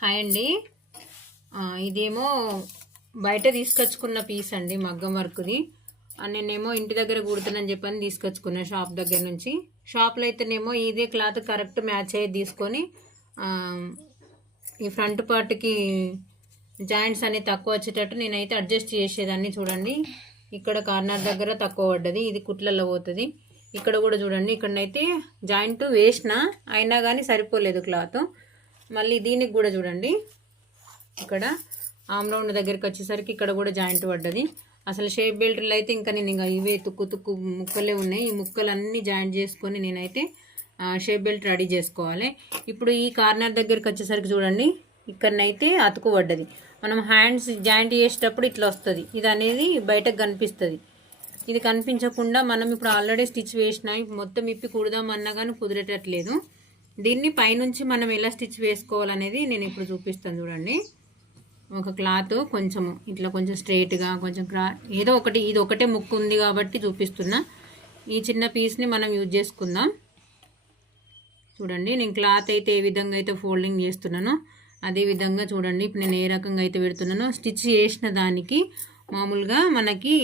Hi అండి. ఇదేమో బయట తీసుకొచ్చుకున్న పీస్ అండి మగ్గం వర్క్ది. నేనేమో ఇంటి దగ్గర కుడుతానని చెప్పని తీసుకొచ్చుకున్నా షాప్ దగ్గర నుంచి. షాప్లో అయితేనేమో ఇదే క్లాత్ కరెక్ట్ మ్యాచ్ అయ్యి తీసుకొని ఈ ఫ్రంట్ పార్ట్కి జాయింట్స్ అన్ని తక్కువ వచ్చేటట్టు నేనైతే అడ్జస్ట్ చేసేదాన్ని చూడండి. ఇక్కడ కార్నర్ దగ్గర తక్కువ పడ్డది ఇది కుట్లలో పోతుంది. ఇక్కడ కూడా చూడండి ఇక్కడనైతే జాయింట్ వేసిన అయినా కానీ సరిపోలేదు క్లాత్ మళ్ళీ దీనికి కూడా చూడండి. ఇక్కడ ఆమ్రౌండ్ దగ్గరికి వచ్చేసరికి ఇక్కడ కూడా జాయింట్ పడ్డది. అసలు షేప్ బెల్ట్లు అయితే ఇంకా నేను ఇంకా ఇవే తుక్కు తుక్కు ముక్కలే ఉన్నాయి. ఈ ముక్కలన్నీ జాయింట్ చేసుకొని నేనైతే షేప్ బెల్ట్ రెడీ చేసుకోవాలి. ఇప్పుడు ఈ కార్నర్ దగ్గరికి వచ్చేసరికి చూడండి. ఇక్కడనైతే అతుకు పడ్డది. మనం హ్యాండ్స్ జాయింట్ చేసేటప్పుడు ఇట్లా వస్తుంది. ఇది అనేది బయటకు కనిపిస్తుంది. ఇది కనిపించకుండా మనం ఇప్పుడు ఆల్రెడీ స్టిచ్ వేసిన మొత్తం ఇప్పి కుడదామన్నా కానీ కుదిరేటట్లేదు. దీన్ని పైనుంచి మనం ఎలా స్టిచ్ వేసుకోవాలనేది నేను ఇప్పుడు చూపిస్తాను చూడండి. ఒక క్లాత్ కొంచెము ఇట్లా కొంచెం స్ట్రైట్గా కొంచెం క్రా ఏదో ఒకటి ఇది ఒకటే ముక్కు ఉంది కాబట్టి చూపిస్తున్నా. ఈ చిన్న పీస్ని మనం యూజ్ చేసుకుందాం. చూడండి నేను క్లాత్ అయితే ఏ విధంగా అయితే ఫోల్డింగ్ చేస్తున్నానో అదే విధంగా చూడండి ఇప్పుడు నేను ఏ రకంగా అయితే పెడుతున్నానో స్టిచ్ చేసిన దానికి మామూలుగా మనకి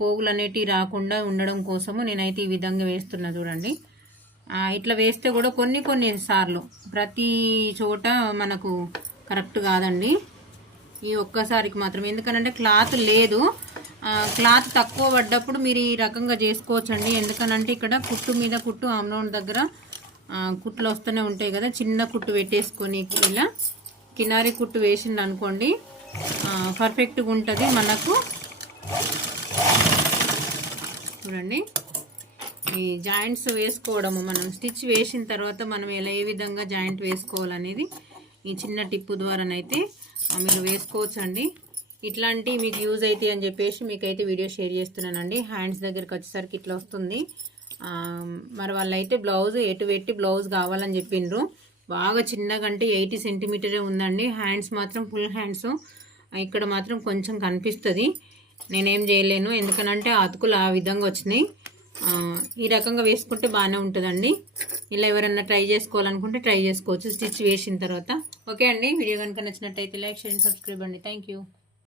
పోగులు అనేటివి రాకుండా ఉండడం కోసము నేనైతే ఈ విధంగా వేస్తున్నా చూడండి. ఇట్లా వేస్తే కూడా కొన్ని కొన్ని సార్లు. ప్రతి చోట మనకు కరెక్ట్ కాదండి. ఈ ఒక్కసారికి మాత్రం ఎందుకనంటే క్లాత్ లేదు. క్లాత్ తక్కువ పడ్డప్పుడు మీరు ఈ రకంగా చేసుకోవచ్చండి. ఎందుకనంటే ఇక్కడ కుట్టు మీద కుట్టు ఆమ్రౌండ్ దగ్గర కుట్లు వస్తూనే ఉంటాయి కదా. చిన్న కుట్టు పెట్టేసుకొని ఇలా కినారి కుట్టు వేసింది అనుకోండి పర్ఫెక్ట్గా ఉంటుంది మనకు. చూడండి. ఈ జాయింట్స్ వేసుకోవడము మనం స్టిచ్ వేసిన తర్వాత మనం ఎలా ఏ విధంగా జాయింట్ వేసుకోవాలనేది ఈ చిన్న టిప్పు ద్వారానైతే మీరు వేసుకోవచ్చు అండి ఇట్లాంటివి మీకు యూజ్ అవుతాయి అని చెప్పేసి మీకైతే వీడియో షేర్ చేస్తున్నానండి. హ్యాండ్స్ దగ్గరికి వచ్చేసరికి ఇట్లా వస్తుంది. మరి వాళ్ళైతే బ్లౌజ్ ఎటు పెట్టి బ్లౌజ్ కావాలని చెప్పిండ్రు బాగా చిన్నగా అంటే ఎయిటీ సెంటీమీటరే ఉందండి. హ్యాండ్స్ మాత్రం ఫుల్ హ్యాండ్స్. ఇక్కడ మాత్రం కొంచెం కనిపిస్తుంది. నేనేం చేయలేను. ఎందుకనంటే అతుకులు ఆ విధంగా వచ్చినాయి. ఈ రకంగా వేసుకుంటే బాగానే ఉంటుందండి. ఇలా ఎవరన్నా ట్రై చేసుకోవాలనుకుంటే ట్రై చేసుకోవచ్చు. స్టిచ్ వేసిన తర్వాత. ఓకే అండి. వీడియో కనుక నచ్చినట్టయితే లైక్ షేర్ సబ్స్క్రైబ్ అండి. Thank you.